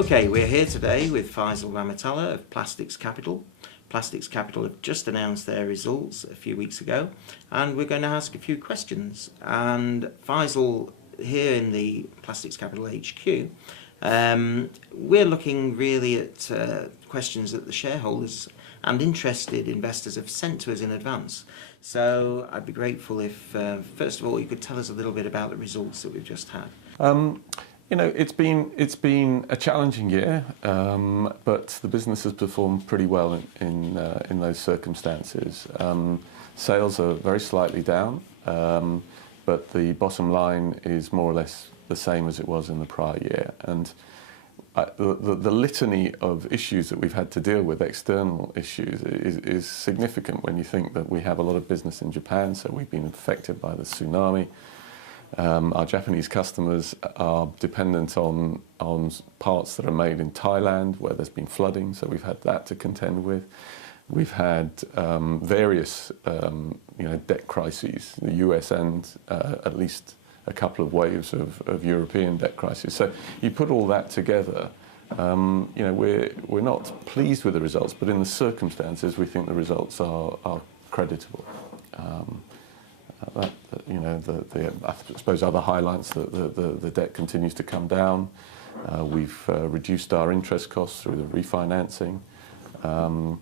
Okay, we're here today with Faisal Ramatullah of Plastics Capital. Plastics Capital have just announced their results a few weeks ago, and we're going to ask a few questions. And Faisal, here in the Plastics Capital HQ, we're looking really at questions that the shareholders and interested investors have sent to us in advance. So I'd be grateful if, first of all, you could tell us a little bit about the results that we've just had. You know, it's been a challenging year, but the business has performed pretty well in those circumstances. Sales are very slightly down, but the bottom line is more or less the same as it was in the prior year. And the litany of issues that we've had to deal with, external issues, is significant when you think that we have a lot of business in Japan, so we've been affected by the tsunami. Our Japanese customers are dependent on parts that are made in Thailand, where there's been flooding, so we've had that to contend with. We've had various debt crises, the US and at least a couple of waves of European debt crises. So you put all that together, we're not pleased with the results, but in the circumstances we think the results are creditable. I suppose other highlights, the debt continues to come down. We've reduced our interest costs through the refinancing. And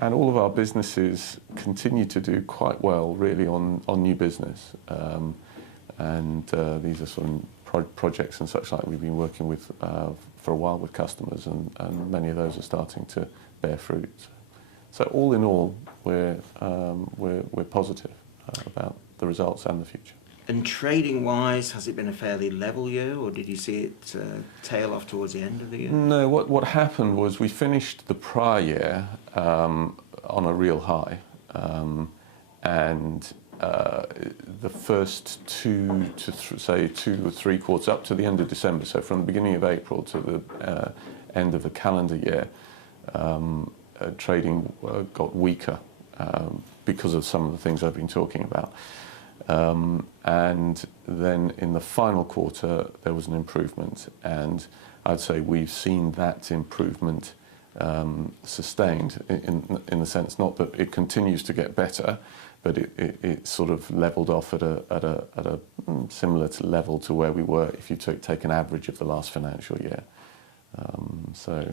all of our businesses continue to do quite well, really, on new business. These are sort of projects and such like we've been working with for a while with customers, and many of those are starting to bear fruit. So all in all, we're positive about the results and the future. And trading-wise, has it been a fairly level year, or did you see it tail off towards the end of the year? No, what happened was we finished the prior year on a real high, and the first 2 or 3 quarters up to the end of December, so from the beginning of April to the end of the calendar year, trading got weaker because of some of the things I've been talking about. And then in the final quarter there was an improvement, and I'd say we've seen that improvement sustained in the sense, not that it continues to get better, but it sort of leveled off at a similar level to where we were if you take an average of the last financial year. So,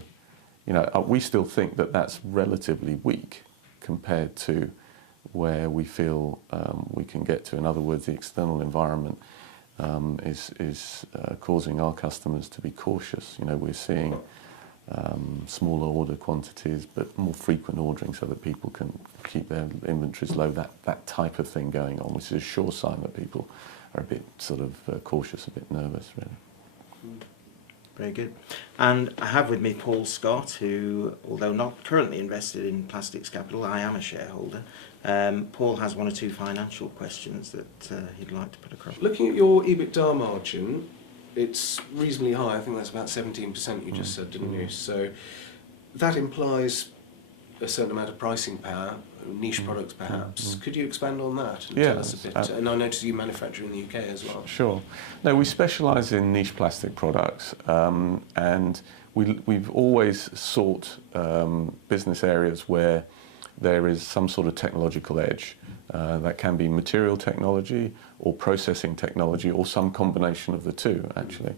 we still think that that's relatively weak compared to where we feel we can get to. In other words, the external environment is causing our customers to be cautious. We're seeing smaller order quantities, but more frequent ordering so that people can keep their inventories low, that type of thing going on, which is a sure sign that people are a bit sort of cautious, a bit nervous, really. Very good. And I have with me Paul Scott, who, although not currently invested in Plastics Capital, I am a shareholder. Paul has 1 or 2 financial questions that he'd like to put across. Looking at your EBITDA margin, it's reasonably high. I think that's about 17%, you just said, didn't you? So that implies a certain amount of pricing power, niche products perhaps. Could you expand on that and tell us a bit? And I noticed you manufacture in the UK as well. Sure. No, we specialise in niche plastic products, and we've always sought business areas where there is some sort of technological edge. That can be material technology or processing technology or some combination of the two, actually.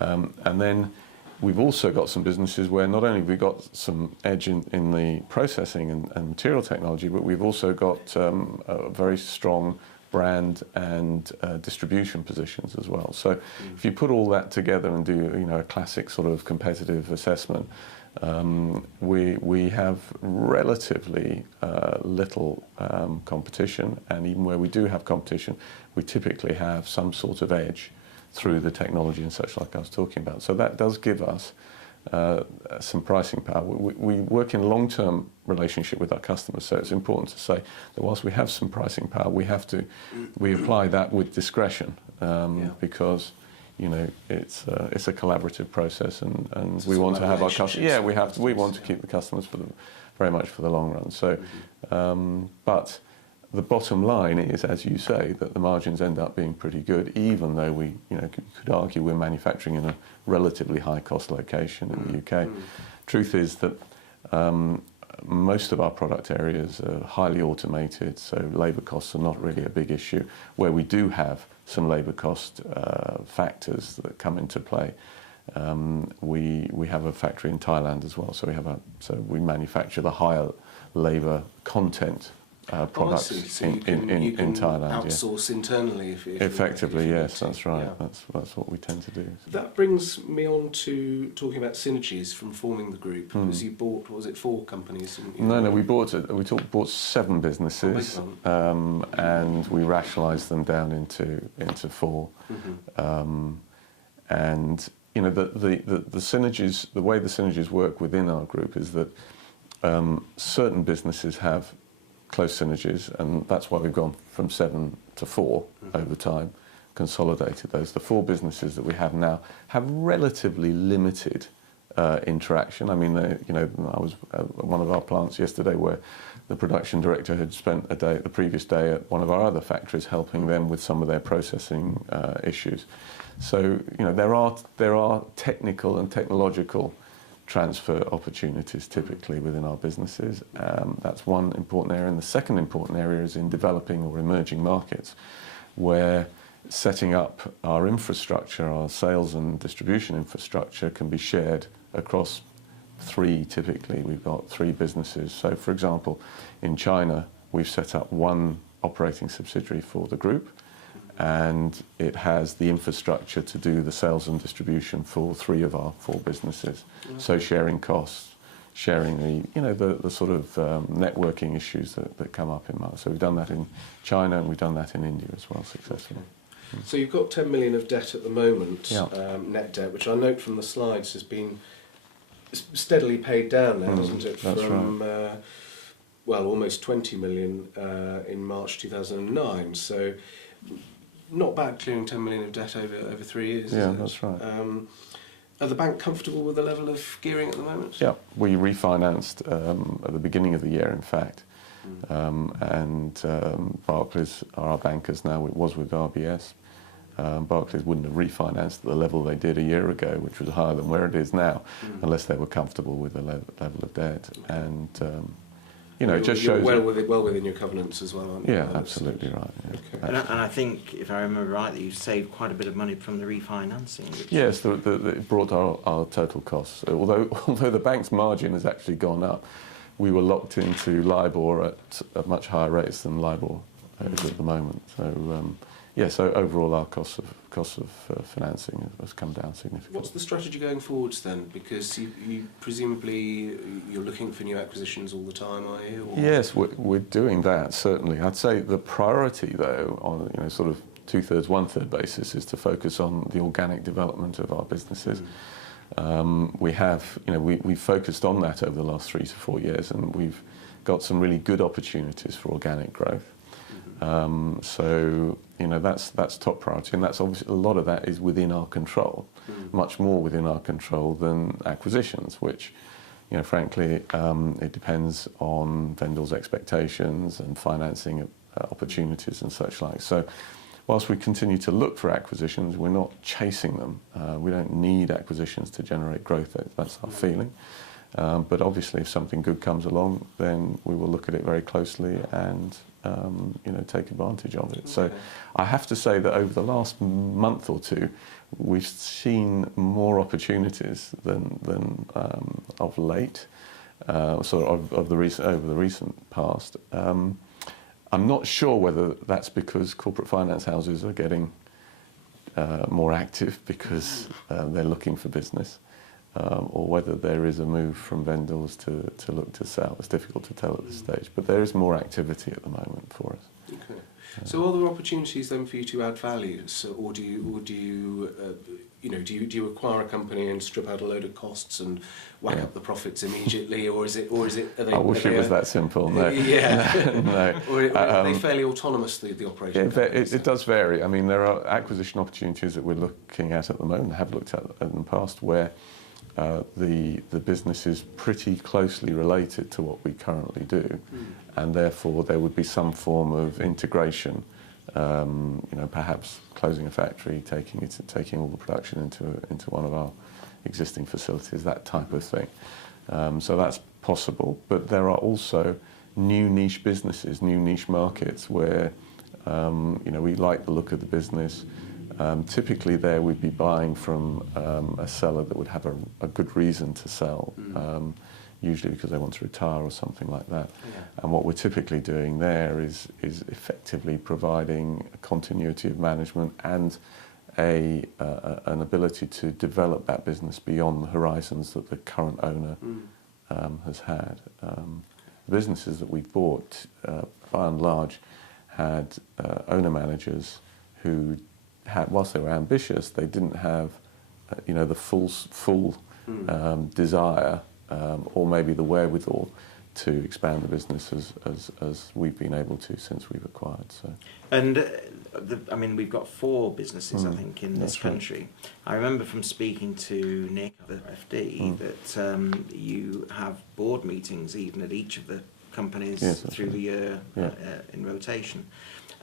And then we've also got some businesses where not only have we got some edge in the processing and material technology, but we've also got a very strong brand and distribution positions as well. So if you put all that together and do a classic sort of competitive assessment, we have relatively little competition, and even where we do have competition, we typically have some sort of edge through the technology and such like I was talking about. So that does give us some pricing power. We work in a long-term relationship with our customers, so it's important to say that whilst we have some pricing power, we apply that with discretion, because it's a collaborative process, and we want to have our customers. Yeah, we want to keep the customers very much for the long run. So, but the bottom line is, as you say, that the margins end up being pretty good, even though we, could argue we're manufacturing in a relatively high-cost location in the UK. Truth is that most of our product areas are highly automated, so labour costs are not really a big issue. Where we do have some labour cost factors that come into play, we have a factory in Thailand as well, so we manufacture the higher labour content products so you can Thailand. Outsource internally if effectively, if yes, that's right. Yeah. That's what we tend to do. That brings me on to talking about synergies from forming the group. Because you bought, what was it, 4 companies? No, we bought 7 businesses, and we rationalised them down into 4. And the synergies, the way the synergies work within our group is that certain businesses have close synergies, and that's why we've gone from 7 to 4 over time, consolidated those. The 4 businesses that we have now have relatively limited interaction. I mean, I was at one of our plants yesterday where the production director had spent the previous day at one of our other factories helping them with some of their processing issues. So, there are technical and technological transfer opportunities typically within our businesses. That's one important area. And the second important area is in developing or emerging markets, where setting up our infrastructure, our sales and distribution infrastructure, can be shared across 3 typically. We've got 3 businesses. So, for example, in China, we've set up one operating subsidiary for the group, and it has the infrastructure to do the sales and distribution for 3 of our 4 businesses. So sharing costs, sharing the sort of networking issues that come up in market. So we've done that in China, and we've done that in India as well successfully. So you've got 10 million of debt at the moment, net debt, which I note from the slides has been steadily paid down now, hasn't it? That's from right. Almost 20 million in March 2009. So not bad clearing 10 million of debt over 3 years. Yeah, is it? that's right. Are the bank comfortable with the level of gearing at the moment? Yeah, we refinanced at the beginning of the year, in fact. And Barclays are our bankers now. It was with RBS. Barclays wouldn't have refinanced at the level they did a year ago, which was higher than where it is now, unless they were comfortable with the level of debt. And it just shows well within your covenants as well, aren't you? Yeah, absolutely right. Yeah. Okay. And I think, if I remember right, that you saved quite a bit of money from the refinancing. Yes, it brought our total costs. Although the bank's margin has actually gone up, we were locked into LIBOR at much higher rates than LIBOR is at the moment. So so overall our cost of financing has come down significantly. What's the strategy going forwards then? Because you presumably you're looking for new acquisitions all the time, are you? Or? Yes, we're doing that certainly. I'd say the priority though, on sort of 2/3, 1/3 basis, is to focus on the organic development of our businesses. We have, we've focused on that over the last 3 to 4 years, and we've got some really good opportunities for organic growth. So that's top priority, and that's obviously a lot of that is within our control, much more within our control than acquisitions, which, frankly, it depends on vendors' expectations and financing opportunities and such like. So, whilst we continue to look for acquisitions, we're not chasing them. We don't need acquisitions to generate growth. That's our feeling. But obviously, if something good comes along, then we will look at it very closely and take advantage of it. Okay. So I have to say that over the last month or 2, we've seen more opportunities than of late, over the recent past. I'm not sure whether that's because corporate finance houses are getting more active because they're looking for business. Or whether there is a move from vendors to look to sell. It's difficult to tell at this stage, but there is more activity at the moment for us. Okay. So are there opportunities then for you to add value? So, or do you acquire a company and strip out a load of costs and whack up the profits immediately, or is it? I wish it was that simple. No. Yeah. No. Or are they fairly autonomous, the operation? It does vary. I mean, there are acquisition opportunities that we're looking at the moment, have looked at in the past, where the business is pretty closely related to what we currently do, and therefore there would be some form of integration. Perhaps closing a factory, taking all the production into one of our existing facilities, that type of thing. So that's possible, but there are also new niche businesses, new niche markets where we like the look of the business. Typically there we'd be buying from a seller that would have a good reason to sell, usually because they want to retire or something like that. Yeah. And what we're typically doing there is effectively providing a continuity of management and an ability to develop that business beyond the horizons that the current owner has had. Businesses that we bought, by and large, had owner-managers who had, whilst they were ambitious, they didn't have, the full desire or maybe the wherewithal to expand the business as we've been able to since we've acquired. So. And we've got 4 businesses, I think, in this That's right. country. I remember from speaking to Nick, the FD, that you have board meetings even at each of the companies through the year in rotation.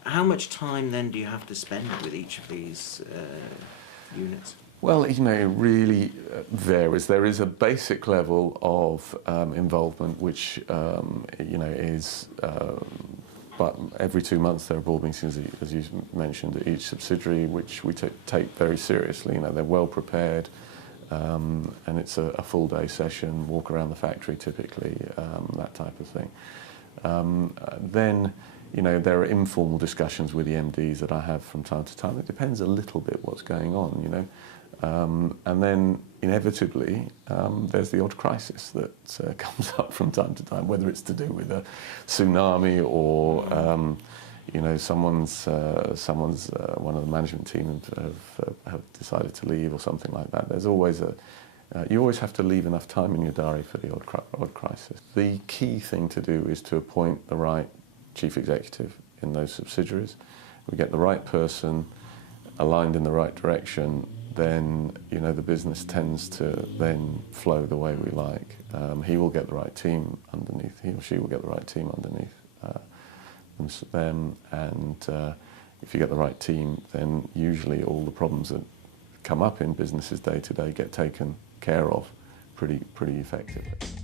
How much time then do you have to spend with each of these units? Well, it really varies. There is a basic level of involvement, which is. But every 2 months there are board meetings, as you mentioned, at each subsidiary, which we take very seriously. They're well prepared, and it's a full day session. Walk around the factory, typically, that type of thing. Then. There are informal discussions with the MDs that I have from time to time. It depends a little bit what's going on, and then inevitably there's the odd crisis that comes up from time to time, whether it's to do with a tsunami or someone's one of the management team have decided to leave or something like that. There's always you always have to leave enough time in your diary for the odd crisis. The key thing to do is to appoint the right chief executive in those subsidiaries. We get the right person aligned in the right direction, then the business tends to then flow the way we like. He will get the right team underneath. He or she will get the right team underneath them, and if you get the right team, then usually all the problems that come up in businesses day to day get taken care of pretty effectively.